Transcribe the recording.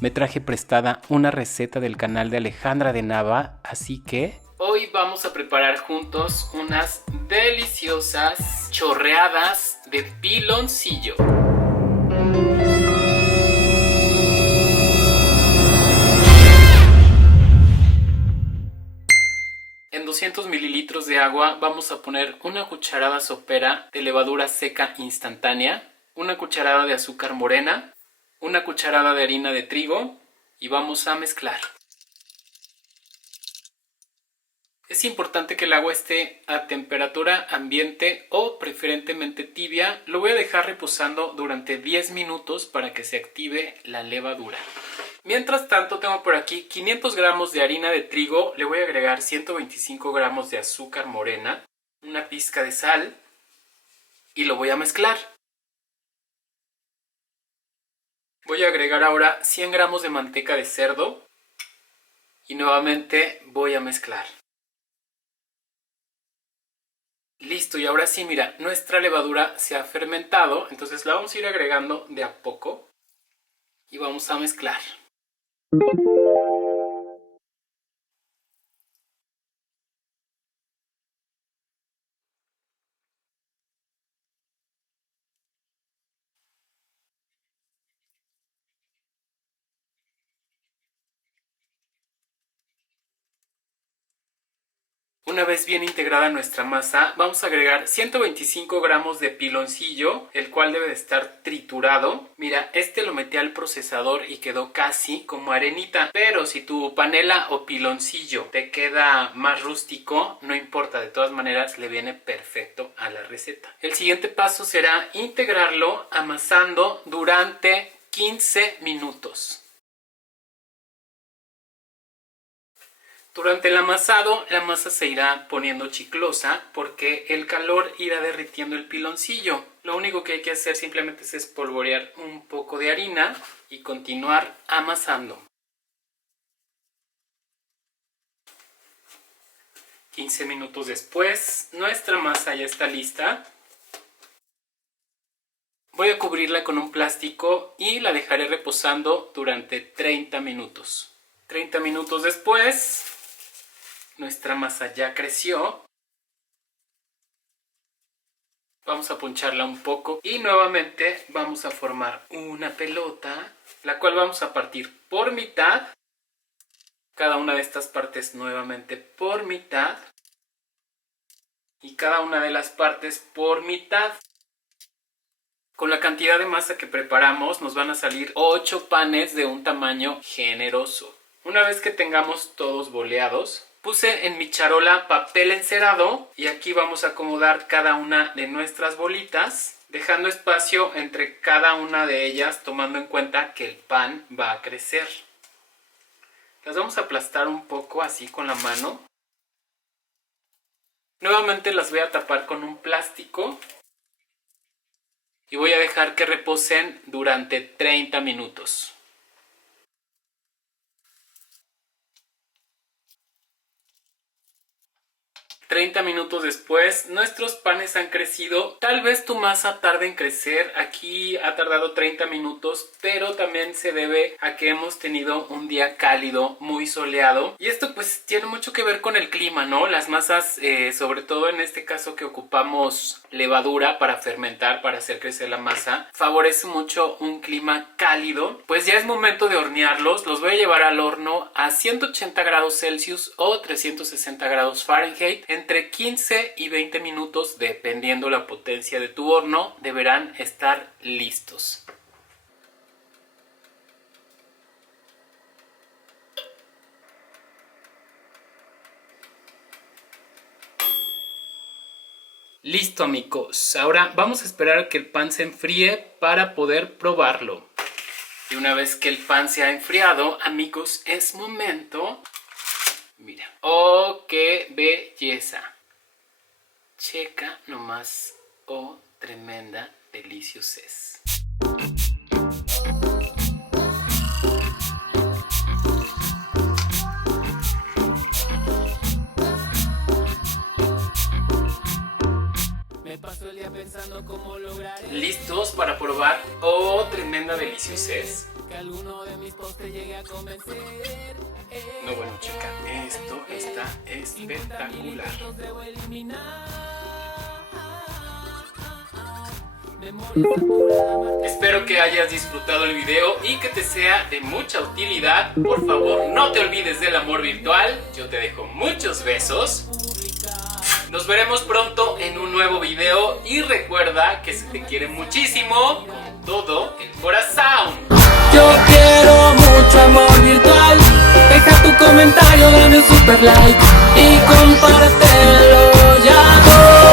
Me traje prestada una receta del canal de Alejandra de Nava, así que hoy vamos a preparar juntos unas deliciosas chorreadas de piloncillo. En 200 mililitros de agua vamos a poner una cucharada sopera de levadura seca instantánea, una cucharada de azúcar morena, una cucharada de harina de trigo y vamos a mezclar. Es importante que el agua esté a temperatura ambiente o preferentemente tibia. Lo voy a dejar reposando durante 10 minutos para que se active la levadura. Mientras tanto tengo por aquí 500 gramos de harina de trigo, le voy a agregar 125 gramos de azúcar morena, una pizca de sal y lo voy a mezclar. Voy a agregar ahora 100 gramos de manteca de cerdo y nuevamente voy a mezclar. Listo, y ahora sí, mira, nuestra levadura se ha fermentado, entonces la vamos a ir agregando de a poco y vamos a mezclar. Una vez bien integrada nuestra masa, vamos a agregar 125 gramos de piloncillo, el cual debe de estar triturado. Mira, este lo metí al procesador y quedó casi como arenita, pero si tu panela o piloncillo te queda más rústico, no importa, de todas maneras le viene perfecto a la receta. El siguiente paso será integrarlo amasando durante 15 minutos. Durante el amasado, la masa se irá poniendo chiclosa porque el calor irá derritiendo el piloncillo. Lo único que hay que hacer simplemente es espolvorear un poco de harina y continuar amasando. 15 minutos después, nuestra masa ya está lista. Voy a cubrirla con un plástico y la dejaré reposando durante 30 minutos. 30 minutos después, nuestra masa ya creció. Vamos a poncharla un poco y nuevamente vamos a formar una pelota, la cual vamos a partir por mitad. Cada una de estas partes nuevamente por mitad. Y cada una de las partes por mitad. Con la cantidad de masa que preparamos nos van a salir 8 panes de un tamaño generoso. Una vez que tengamos todos boleados, puse en mi charola papel encerado y aquí vamos a acomodar cada una de nuestras bolitas, dejando espacio entre cada una de ellas, tomando en cuenta que el pan va a crecer. Las vamos a aplastar un poco así con la mano. Nuevamente las voy a tapar con un plástico y voy a dejar que reposen durante 30 minutos. 30 minutos después, nuestros panes han crecido. Tal vez tu masa tarde en crecer. Aquí ha tardado 30 minutos, pero también se debe a que hemos tenido un día cálido, muy soleado. Y esto pues tiene mucho que ver con el clima, ¿no? Las masas, sobre todo en este caso que ocupamos levadura para fermentar, para hacer crecer la masa, favorece mucho un clima cálido. Pues ya es momento de hornearlos. Los voy a llevar al horno a 180 grados Celsius o 360 grados Fahrenheit. Entre 15 y 20 minutos, dependiendo la potencia de tu horno, deberán estar listos. Listo, amigos. Ahora vamos a esperar a que el pan se enfríe para poder probarlo. Y una vez que el pan se ha enfriado, amigos, es momento... Mira. ¡Oh, qué belleza! Checa nomás. ¡Oh, tremenda deliciosez! Me paso el día pensando cómo lograr. ¿Listos para probar? ¡Oh, tremenda deliciosez! No, bueno, chica, esto está espectacular. Espero que hayas disfrutado el video y que te sea de mucha utilidad. Por favor, no te olvides del amor virtual. Yo te dejo muchos besos. Nos veremos pronto en un nuevo video y recuerda que se te quiere muchísimo con todo el corazón. Yo quiero mucho amor virtual. Deja tu comentario, dame un super like y compártelo ya.